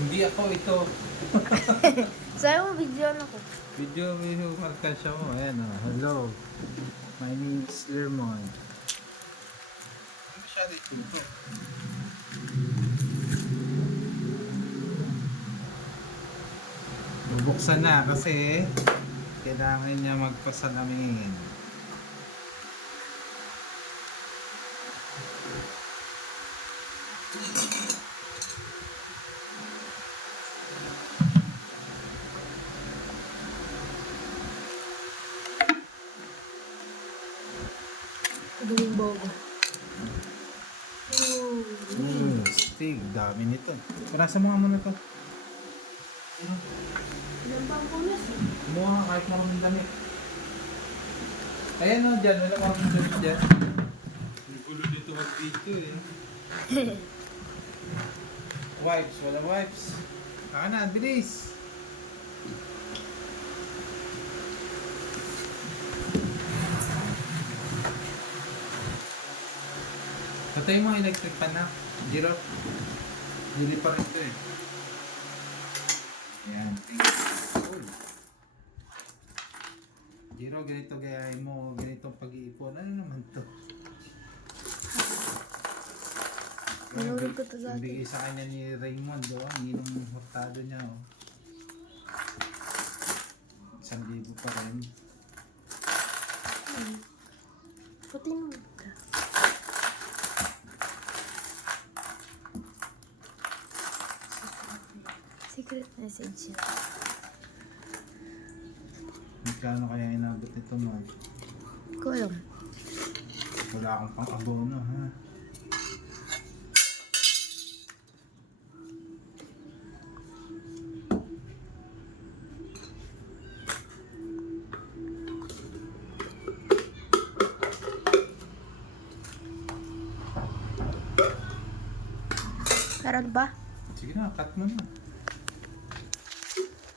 Hindi ako ito. Sa'yo mo video na ko. Video markasya mo. Ayan o. Hello. My name is Lermon. Ano siya dito? Bubuksan na kasi kailangan niya magpasalamin. Duming bogo. Stig. Dami nito. Parasan mo nga muna to. Ilang bang punas eh? Kumuha ka kahit marunong damit. Ayan o, dyan. Wala marunong damit dyan. May gulo dito mag-video eh. Wipes. Wala wipes. Kaka na, bilis. Patay mo ang electric pan na. Zero. Dili pa rin ito eh. Ayan. Cool. Zero, ganito gayahin mo. Ganitong pag-iipon. Ano naman to? Nanonood ko to dati. Bigay sa kanya ni Raymond. Ang inong hurtado niya. 1,000 pa rin. Puti mo. Secret message yun. Magkano kaya inabot nito mo? Ko alam. Wala akong pang-abono ha. Meron ba? Sige na, cut mo na.